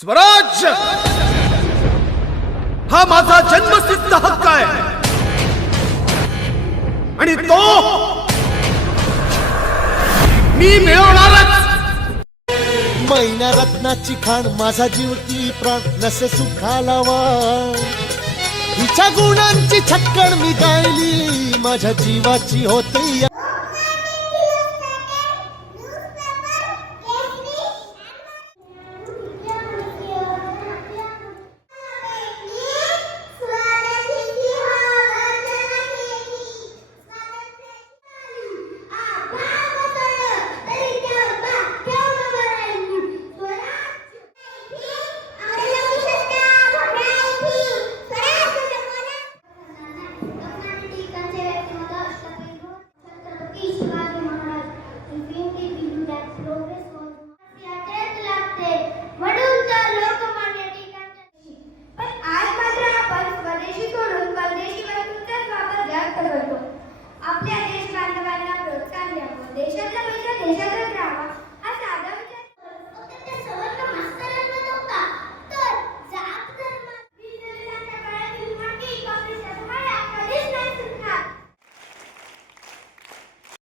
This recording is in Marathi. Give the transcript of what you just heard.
स्वराज्य! हा माझा जन्मसिद्ध हक्क आहे. आणि तो मी मिळवणारच. मैना रत्नाची खाण माझा जीव की प्राण नसे सुखाला वाण हिच्या गुणांची छक्कण मी गायली माझ्या जीवाची होती